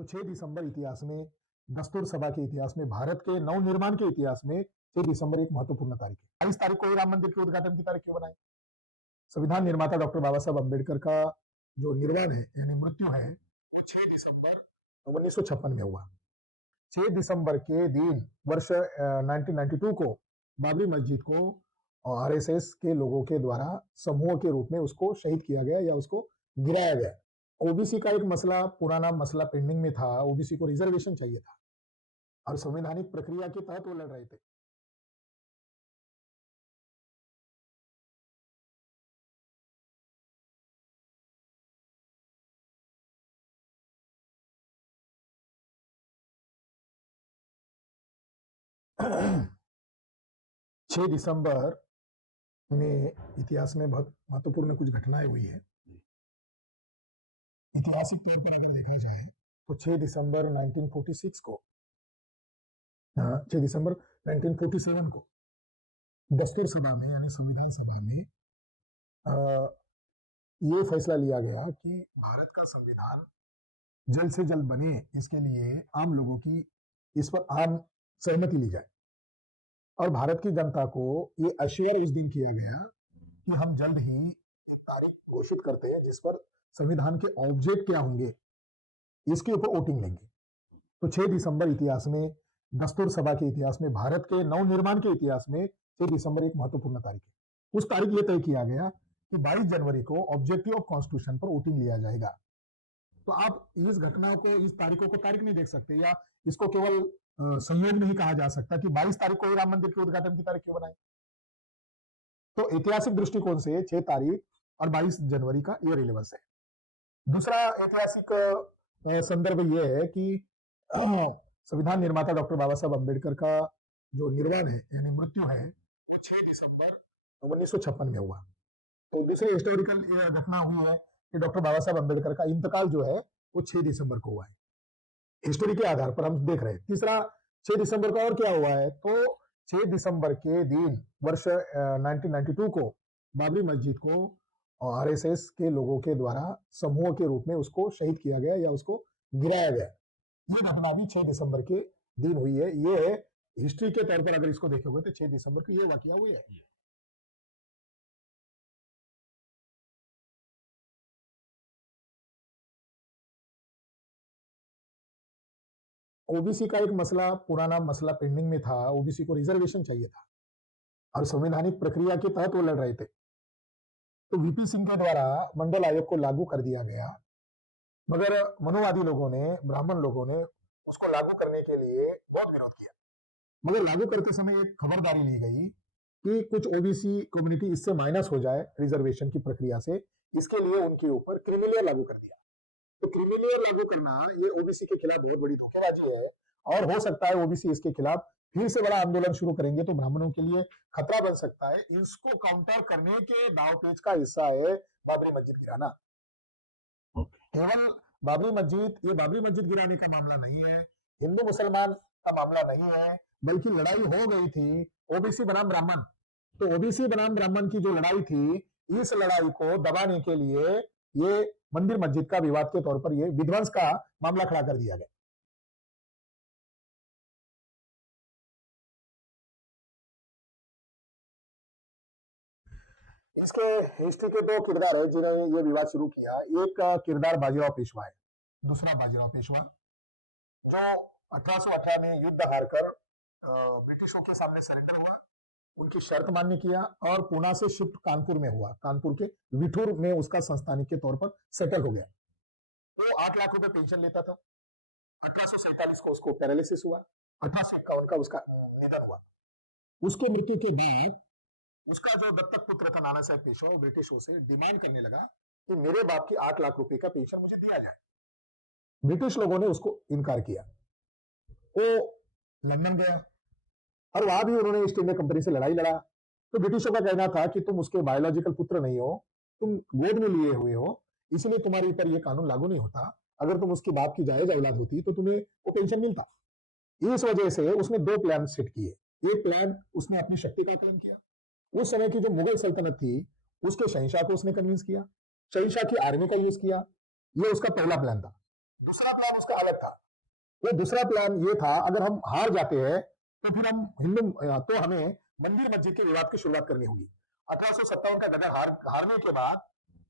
तो 6 दिसंबर इतिहास में, दस्तूर सभा के इतिहास में, भारत के नवनिर्माण के इतिहास में 6 दिसंबर एक महत्वपूर्ण तारीख है। 22 तारीख को ही राम मंदिर के उद्घाटन की तारीख क्यों बनाई? संविधान निर्माता डॉक्टर बाबा साहब अम्बेडकर का जो निर्वाण है यानी मृत्यु है वो 6 दिसंबर 1956 में हुआ। 6 दिसंबर के दिन वर्ष 1992 को बाबरी मस्जिद को आरएसएस के लोगों के द्वारा समूह के रूप में उसको शहीद किया गया या उसको गिराया गया। ओबीसी का एक मसला, पुराना मसला पेंडिंग में था। ओबीसी को रिजर्वेशन चाहिए था और संवैधानिक प्रक्रिया के तहत वो लड़ रहे थे। छह दिसंबर में इतिहास में बहुत महत्वपूर्ण कुछ घटनाएं हुई है। ऐतिहासिक तौर पर अगर देखा जाए तो 6 दिसंबर 1946 को 6 दिसंबर 1947 को दस्तूर सभा में यानी संविधान सभा में ये फैसला लिया गया कि भारत का संविधान जल्द से जल्द बने, इसके लिए आम लोगों की इस पर आम सहमति ली जाए। और भारत की जनता को ये अश्योर उस दिन किया गया कि हम जल्द ही एक तारीख घोषित करते हैं जिस पर संविधान के ऑब्जेक्ट क्या होंगे इसके ऊपर वोटिंग लेंगे। तो 6 दिसंबर इतिहास में, दस्तूर सभा के इतिहास में, भारत के नवनिर्माण के इतिहास में 6 दिसंबर एक महत्वपूर्ण तारीख है। उस तारीख ये तय किया गया कि 22 जनवरी को ऑब्जेक्टिव ऑफ कॉन्स्टिट्यूशन पर वोटिंग लिया जाएगा। तो आप इस घटना को, इस तारीखों को तारीख नहीं देख सकते या इसको केवल संयोग नहीं कहा जा सकता कि 22 तारीख को ही राम मंदिर के उद्घाटन की तारीख क्यों बनाई। तो ऐतिहासिक दृष्टिकोण से 6 तारीख और 22 जनवरी का ये रिलेवेंस है। दूसरा ऐतिहासिक संदर्भ यह है कि संविधान निर्माता डॉक्टर बाबा साहब अम्बेडकर का जो निर्वाण है यानी मृत्यु है वो 6 दिसंबर 1956 में हुआ। तो दूसरी हिस्टोरिकल घटना हुई है कि डॉक्टर बाबा साहब अम्बेडकर का इंतकाल जो है वो 6 दिसंबर को हुआ है। हिस्टोरी के आधार पर हम देख रहे हैं। तीसरा 6 दिसंबर का और क्या हुआ है, तो 6 दिसंबर के दिन वर्ष 1992 को बाबरी मस्जिद को आरएसएस के लोगों के द्वारा समूह के रूप में उसको शहीद किया गया या उसको गिराया गया। ये घटना भी 6 दिसंबर के दिन हुई है। ये हिस्ट्री के तौर पर अगर इसको देखोगे तो 6 दिसंबर को ये वाकया हुई है। ओबीसी का एक मसला, पुराना मसला पेंडिंग में था। ओबीसी को रिजर्वेशन चाहिए था और संवैधानिक प्रक्रिया के तहत वो लड़ रहे थे। तो वीपी सिंह के द्वारा मंडल आयोग को लागू कर दिया गया, मगर मनुवादी लोगों ने, ब्राह्मण लोगों ने उसको लागू करने के लिए बहुत विरोध किया। मगर लागू करते समय एक खबरदारी ली गई कि कुछ ओबीसी कम्युनिटी इससे माइनस हो जाए रिजर्वेशन की प्रक्रिया से, इसके लिए उनके ऊपर क्रिमिनल लागू कर दिया। तो क्रिमिनल लागू करना ये ओबीसी के खिलाफ बहुत बड़ी धोखेबाजी है और हो सकता है ओबीसी इसके खिलाफ फिर से बड़ा आंदोलन शुरू करेंगे तो ब्राह्मणों के लिए खतरा बन सकता है। इसको काउंटर करने के दावपेच का हिस्सा है बाबरी मस्जिद गिराना। केवल बाबरी मस्जिद, ये बाबरी मस्जिद गिराने का मामला नहीं है, हिंदू मुसलमान का मामला नहीं है, बल्कि लड़ाई हो गई थी ओबीसी बनाम ब्राह्मण। तो ओबीसी बनाम ब्राह्मण की जो लड़ाई थी, इस लड़ाई को दबाने के लिए ये मंदिर मस्जिद का विवाद के तौर पर ये विध्वंस का मामला खड़ा कर दिया गया। इसके हिस्ट्री के दो किरदार है जिन्होंने ये विवाद शुरू किया। एक किरदार बाजीराव पेशवा है, दूसरा बाजीराव पेशवा जो 1818 में युद्ध हारकर ब्रिटिशों के सामने सरेंडर हुआ, उनकी शर्त मान्य किया और पुणे से शिफ्ट कानपुर में हुआ। कानपुर के विठूर में उसका संस्थानिक के तौर पर सेटल हो गया। वो 8 लाख रुपए पेंशन लेता था। 1847 को उसको पैरालिसिस हुआ, 1851 का उसका निधन हुआ। उसके मृत्यु के बाद उसका जो दत्तक पुत्र था नाना साहेब पेशवा, ब्रिटिशों से डिमांड करने लगा कि मेरे बाप की 8 लाख रुपए का पेंशन मुझे दिया जाए। ब्रिटिश लोगों ने उसको इनकार किया। वो लंदन गया और वहां भी उन्होंने ईस्ट इंडिया कंपनी से लड़ाई लड़ा। तो ब्रिटिशों का कहना था कि तुम उसके बायोलॉजिकल पुत्र नहीं हो, तुम गोद में लिए हुए हो, इसलिए तुम्हारे ऊपर ये कानून लागू नहीं होता। अगर तुम उसके बाप की जायज औलाद होती तो तुम्हें वो पेंशन मिलता। इस वजह से उसने 2 प्लान सेट किए। एक प्लान, उसने अपनी शक्ति का काम किया। उस समय की जो मुगल सल्तनत थी उसके शहंशाह को उसने कन्विंस किया, शहंशाह की आर्मी का यूज किया। ये उसका पहला प्लान था। दूसरा प्लान उसका अलग था। वो दूसरा प्लान ये था, अगर हम हार जाते हैं तो फिर हम तो हमें मंदिर मस्जिद के विवाद की शुरुआत करनी होगी। 1857 का गदर हारने के बाद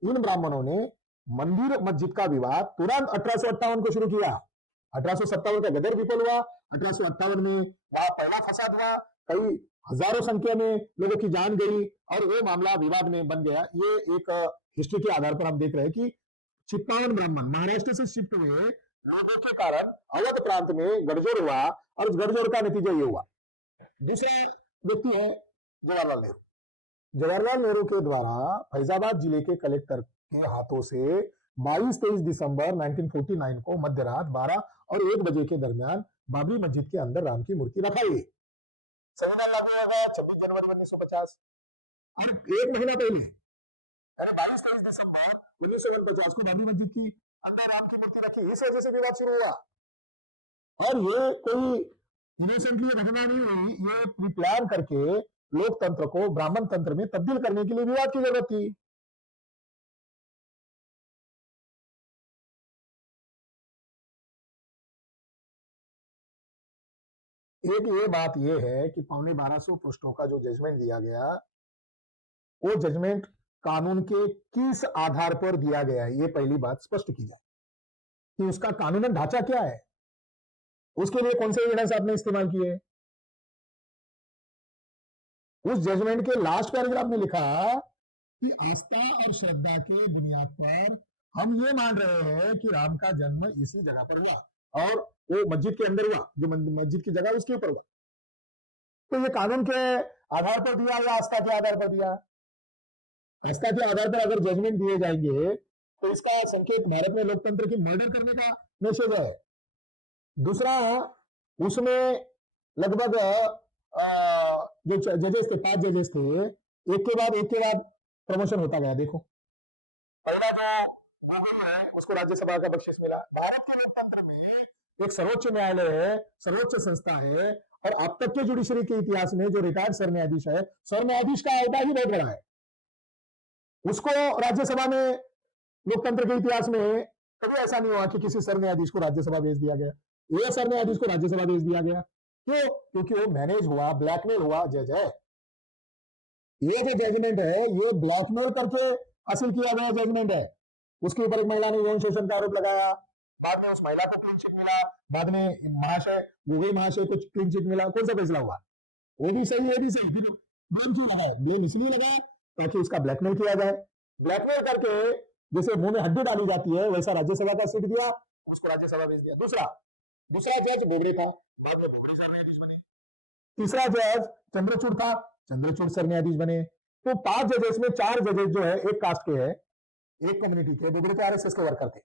इन ब्राह्मणों ने मंदिर मस्जिद का विवाद तुरंत 1858 को शुरू किया। 1857 का गदर विफल हुआ। 1858 में वहां पहला फसाद हुआ, कई हजारों संख्या में लोगों की जान गई और वो मामला विवाद में बन गया। ये एक हिस्ट्री के आधार पर हम देख रहे हैं कि 56 ब्राह्मण महाराष्ट्र से शिफ्ट हुए लोगों के कारण अवध प्रांत में गठजोड़ हुआ और उस गठजोड़ का नतीजा ये हुआ। दूसरा व्यक्ति है जवाहरलाल नेहरू। जवाहरलाल नेहरू के द्वारा फैजाबाद जिले के कलेक्टर के हाथों से 22-23 दिसंबर 1949 को मध्य रात 12 और 1 बजे के दरमियान बाबरी मस्जिद के अंदर राम की मूर्ति रखाई गई। संविधान लागू हो गया 26 जनवरी 1950 और एक महीना पहले 22-23 दिसंबर 1949 को बाबरी मस्जिद की अंदर राम की मूर्ति रखी। इस वजह से विवाद शुरू हुआ और ये कोई इनोसेंटली घटना नहीं हुई, ये प्री प्लान करके लोकतंत्र को ब्राह्मण तंत्र में तब्दील करने के लिए विवाद की जरूरत थी। एक ये बात ये है कि 1250 पृष्ठों का जो जजमेंट दिया गया, वो जजमेंट कानून के किस आधार पर दिया गया है, ये पहली बात स्पष्ट की जाए कि उसका कानूनन ढांचा क्या है, उसके लिए कौन से एविडेंस आपने इस्तेमाल किए। उस जजमेंट के लास्ट पैराग्राफ में लिखा कि आस्था और श्रद्धा के बुनियाद पर हम ये मान रहे हैं कि राम का जन्म इसी जगह पर हुआ और वो मस्जिद के अंदर हुआ, जो मस्जिद की जगह उसके ऊपर हुआ। तो ये कानून के आधार पर दिया या आस्था के आधार पर दिया? आस्था के आधार पर अगर जजमेंट दिए जाएंगे तो इसका संकेत भारत में लोकतंत्र की मर्डर करने का मैसेज है। दूसरा, उसमें लगभग जो जजेस थे, 5 जजेस थे, एक के बाद प्रमोशन होता गया। देखो, पहला जो गोगोई है उसको राज्यसभा का बख्शिश मिला। भारत के लोकतंत्र में एक सर्वोच्च न्यायालय है, सर्वोच्च संस्था है, और अब तक के जुडिशरी के इतिहास में जो रिटायर्ड सर न्यायाधीश है, सर न्यायाधीश का अहदा ही बहुत बड़ा है, उसको राज्यसभा में लोकतंत्र के इतिहास में कभी ऐसा नहीं हुआ कि किसी सर न्यायाधीश को राज्यसभा भेज दिया गया। ये सर न्यायाधीश को राज्यसभा भेज दिया गया क्यों? क्योंकि वो मैनेज हुआ, ब्लैकमेल हुआ जज है। ये जो जजमेंट है ये ब्लैकमेल करके हासिल किया गया जजमेंट है। उसके ऊपर एक महिला ने यौन शोषण का आरोप लगाया, बाद में उस महिला को क्लीन चिट मिला, बाद में महाशय गोगोई महाशय को क्लीन चिट मिला। कौन सा फैसला हुआ? वो भी सही, ये भी सही। फिर ब्लेम क्यों लगा? ब्लेम इसलिए लगा ताकि उसका ब्लैकमेल किया जाए। ब्लैकमेल करके जैसे मुंह में हड्डी डाली जाती है, वैसा राज्यसभा का सीट दिया, उसको राज्यसभा भेज दिया। दूसरा जज बोबड़े था, बाद में बोबड़े सर न्यायाधीश बने। तीसरा जज चंद्रचूड़ था, चंद्रचूड़ सर न्यायाधीश बने। तो 5 जजेस में 4 जजेस जो है एक कास्ट के है, एक कम्युनिटी के। बोबड़े तो आरएसएस के वर्कर थे।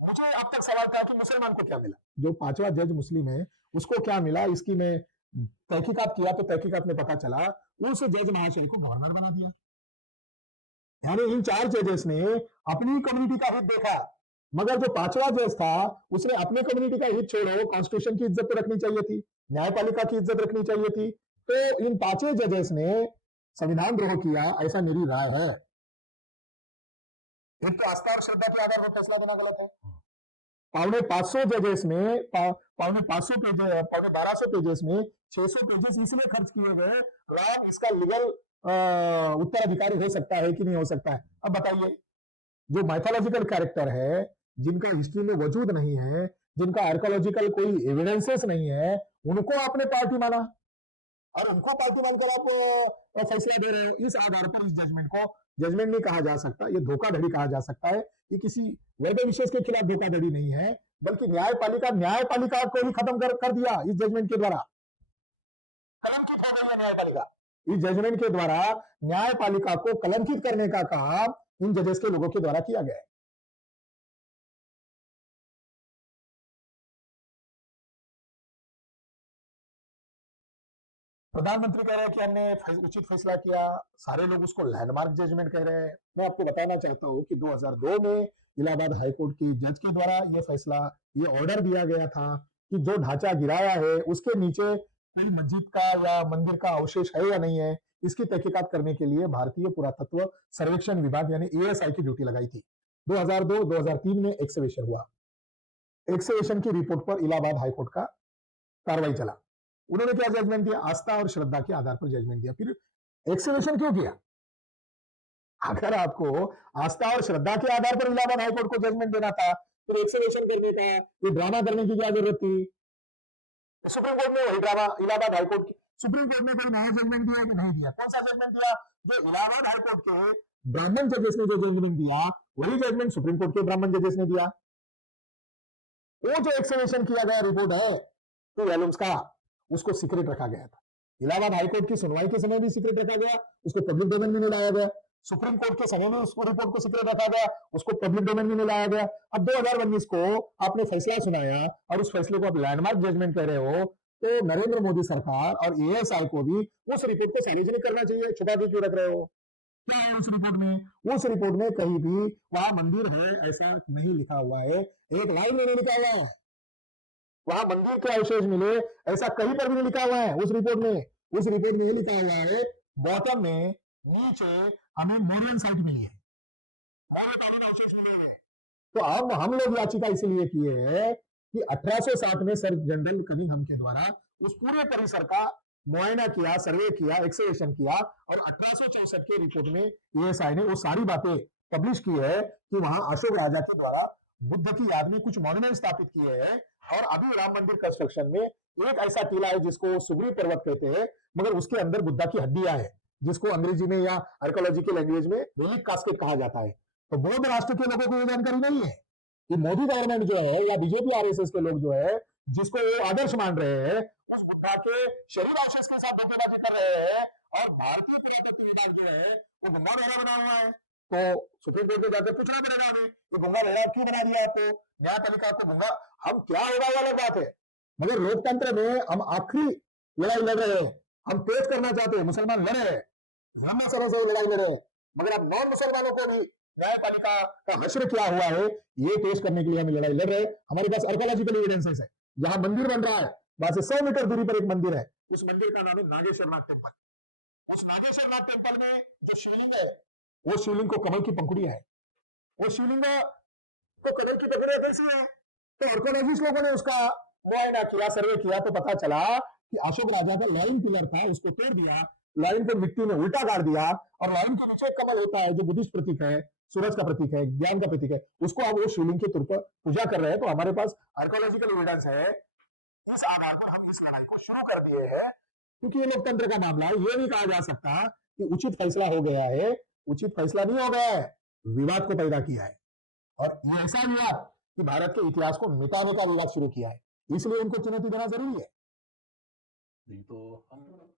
मुझे अब तक सवाल था कि मुसलमान को क्या मिला? जो 5वां जज मुस्लिम है उसको क्या मिला? इसकी मैं तहकीकात किया तो तहकीकात में पता चला उस जज महाशय को गवर्नर बना दिया। यानी इन 4 जजेस ने अपनी कम्युनिटी का हित देखा, मगर जो 5वां जज था उसने अपने कम्युनिटी का हित छोड़ो, कॉन्स्टिट्यूशन की इज्जत तो रखनी चाहिए थी, न्यायपालिका की इज्जत रखनी चाहिए थी। तो इन 5 जजेस ने संविधान द्रोह किया, ऐसा मेरी राय है। एक तो आस्था और श्रद्धा के आधार पर फैसला देना गलत है। 550 जजेस में 1200 पेजेस में 600 पेजेस इसलिए खर्च किए गए, राम इसका लीगल उत्तराधिकारी हो सकता है कि नहीं हो सकता है। अब बताइए, जो माइथोलॉजिकल कैरेक्टर है, जिनका हिस्ट्री में वजूद नहीं है, जिनका आर्कोलॉजिकल कोई एविडेंसेस नहीं है, उनको आपने पार्टी माना और उनको पार्टी मानकर आप फैसला दे रहे हो। इस आधार पर इस जजमेंट को जजमेंट नहीं कहा जा सकता, ये धोखाधड़ी कहा जा सकता है। ये किसी वर्ग विशेष के खिलाफ धोखाधड़ी नहीं है, बल्कि न्यायपालिका को ही खत्म कर दिया इस जजमेंट के द्वारा। कलंकित हो गई है न्यायपालिका। इस जजमेंट के द्वारा न्यायपालिका को कलंकित करने का काम इन जजेस के लोगों के द्वारा किया गया है। प्रधानमंत्री कह रहे हैं कि हमने उचित फैसला किया, सारे लोग उसको लैंडमार्क जजमेंट कह रहे हैं। मैं आपको बताना चाहता हूं कि 2002 में इलाहाबाद हाईकोर्ट की जज के द्वारा यह फैसला, ये ऑर्डर दिया गया था कि जो ढांचा गिराया है उसके नीचे कोई मस्जिद का या मंदिर का अवशेष है या नहीं है, इसकी तहकीकात करने के लिए भारतीय पुरातत्व सर्वेक्षण विभाग यानी एएसआई की ड्यूटी लगाई थी। 2002-2003 में एक्सकवेशन हुआ। एक्सेवेशन की रिपोर्ट पर इलाहाबाद हाईकोर्ट का कार्रवाई चला। उन्होंने क्या जजमेंट दिया? आस्था और श्रद्धा के आधार पर जजमेंट दिया। फिर एक्सेवेशन क्यों किया? अगर आपको आस्था और श्रद्धा के आधार पर इलाहाबाद हाईकोर्ट को जजमेंट देना था, फिर एक्सेवेशन करने का, ये ड्रामा करने की क्या जरूरत थी? सुप्रीम कोर्ट में वही ड्रामा, इलाहाबाद हाईकोर्ट की सुप्रीम कोर्ट ने कोई नया जजमेंट दिया कि नहीं दिया? कौन सा जजमेंट दिया? जो इलाहाबाद हाईकोर्ट के ब्राह्मण जजेस ने जो जजमेंट दिया, वही जजमेंट सुप्रीम कोर्ट के ब्राह्मण जजेस ने दिया। वो जो एक्सेवेशन किया गया रिपोर्ट है तो वॉल्यूम्स का, उसको सीक्रेट रखा गया था। इलाहाबाद हाईकोर्ट की सुनवाई के समय भी सीक्रेट रखा गया, उसको पब्लिक डोमेन में नहीं लाया गया। सुप्रीम कोर्ट के समय में उसको रिपोर्ट को सीक्रेट रखा गया, उसको पब्लिक डोमेन में नहीं लाया गया। अब 2019 को आपने फैसला सुनाया और उस फैसले को आप लैंडमार्क जजमेंट कह रहे हो, तो नरेंद्र मोदी सरकार और एएसआई को भी उस रिपोर्ट को सार्वजनिक करना चाहिए। छुपा के क्यों रख रहे हो? क्या है उस रिपोर्ट में? उस रिपोर्ट में कहीं भी वहां मंदिर है ऐसा नहीं लिखा हुआ है, एक लाइन में नहीं लिखा हुआ है। वहां मंदिर के अवशेष मिले ऐसा कहीं पर भी नहीं लिखा हुआ है उस रिपोर्ट में। उस रिपोर्ट में ये लिखा हुआ है, बॉटम में नीचे हमें मोरियन साइट मिली है, तो अब हम लोग याचिका इसलिए किए है कि 1860 में सर जनरल कनिंघम के द्वारा उस पूरे परिसर का मुआयना किया, सर्वे किया, एक्सकेवेशन किया और 1864 के रिपोर्ट में एएसआई ने वो सारी बातें पब्लिश की है कि वहां अशोक राजा के द्वारा बुद्ध की याद में कुछ मॉन्यूमेंट स्थापित किए हैं। और अभी राम मंदिर कंस्ट्रक्शन में एक ऐसा टीला है जिसको सुग्रीव पर्वत कहते हैं, मगर उसके अंदर बुद्धा की हड्डियां हैं, जिसको अंग्रेजी में या आर्कोलॉजी के लैंग्वेज में रेलिक कास्केट कहा जाता है। तो बौद्ध राष्ट्र के लोगों को ये जानकारी नहीं है कि मोदी गवर्नमेंट जो है या बीजेपी आरएसएस के लोग जो है, जिसको वो आदर्श मान रहे हैं, उस बुद्धा के शरीर अवशेष के साथ धोखेबाजी कर रहे हैं और भारतीय पुरातत्व विभाग जो है वो गंगा मेला बना हुआ है। तो सुप्रीम कोर्ट में जाकर पूछना पड़ेगा हमें कि गंगा मेला क्यों बना दिया आपको, न्यायपालिका को गंगा, हम क्या होगा वो अलग बात है, मगर लोकतंत्र में हम आखिरी लड़ाई लड़ रहे हैं। हम तेज करना चाहते हैं, मुसलमान लड़े हैं, लंबी तरह से लड़ाई लड़े हैं, मगर अब नॉन मुसलमानों को भी न्यायपालिका का हश्र क्या हुआ है ये पेश करने के लिए हम लड़ाई लड़ रहे हैं। हमारे पास आर्कोलॉजिकल एविडेंसेस है, जहां मंदिर बन रहा है वहां से 100 मीटर दूरी पर एक मंदिर है, उस मंदिर का नाम है नागेश्वर नाथ टेम्पल। उस नागेश्वर नाथ टेम्पल में जो शिवलिंग है, वो शिवलिंग को कमल की पंखुड़ियां है, वो शिवलिंग को कमल की पंखुड़ियां कैसी है? तो आर्कोलॉजिस्ट लोगों ने उसका मुआयना किया, सर्वे किया, तो पता चला कि अशोक राजा का लाइन पिलर था, उसको तोड़ दिया, लाइन को मिट्टी में उल्टा गाड़ दिया और लाइन के नीचे कमल होता है जो बुद्धिस्ट प्रतीक है, सूरज का प्रतीक है, ज्ञान का प्रतीक है, उसको अब वो शिवलिंग के तौर पर पूजा कर रहे हैं। तो हमारे पास आर्कोलॉजिकल एविडेंस है, इस आधार पर हम इस लड़ाई को शुरू कर दिए हैं। क्योंकि ये लोकतंत्र का मामला है, ये नहीं कहा जा सकता कि उचित फैसला हो गया है। उचित फैसला नहीं हो गया है, विवाद को पैदा किया है, और ये ऐसा विवाद कि भारत के इतिहास को मिटाने का विवाद शुरू किया है, इसलिए उनको चुनौती देना जरूरी है। नहीं तो हम